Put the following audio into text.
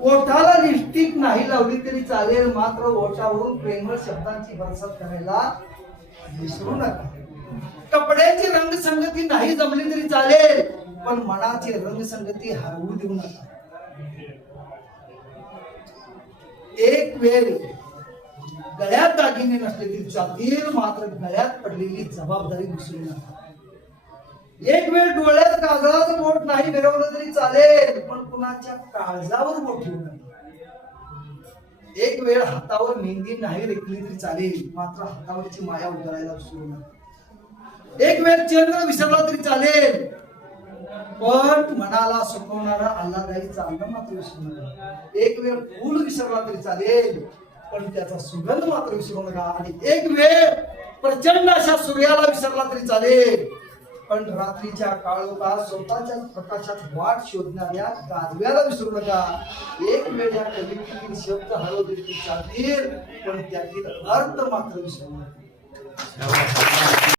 ओठाला lipstick नाही लावली तरी चालेल मात्र ओठावरून प्रेमळ शब्दांची भरसत करायला विसरू नका. कपड्याची रंगसंगती नाही जमली तरी चालेल पण मनाची रंगसंगती हरवू देऊ नका. एक वेळ गळ्यात दागिने नसले तरी चालतील मात्र गळ्यात पडलेली जबाबदारी विसरू नका. एक वेळ डोळ्यात कागदाचं बोट नाही मिरवलं तरी चालेल पण कुणाच्या काळजावर बोट ठेवू नये. एक वेळ हातावर मेहंदी नाही रेखली तरी चालेल मात्र हातावरची माया उतरायला सुरू नका एक वेळ चंद्र विसरला तरी चालेल पण मनाला सुकवणारा आल्हादायी चालणं मात्र विसरू नका. एक वेळ फूल विसरला तरी चालेल पण त्याचा सुगंध मात्र विसरू नका. आणि एक वेळ प्रचंड अशा सूर्याला विसरला तरी चालेल पण रात्रीच्या काळोखात स्वतःच्या प्रकाशात वाट शोधणाऱ्या गाजव्याला विसरू नका. एक वेळ या कवितेतील शब्द हरवले तरी चालतील पण त्यातील अर्थ मात्र विसरू नका.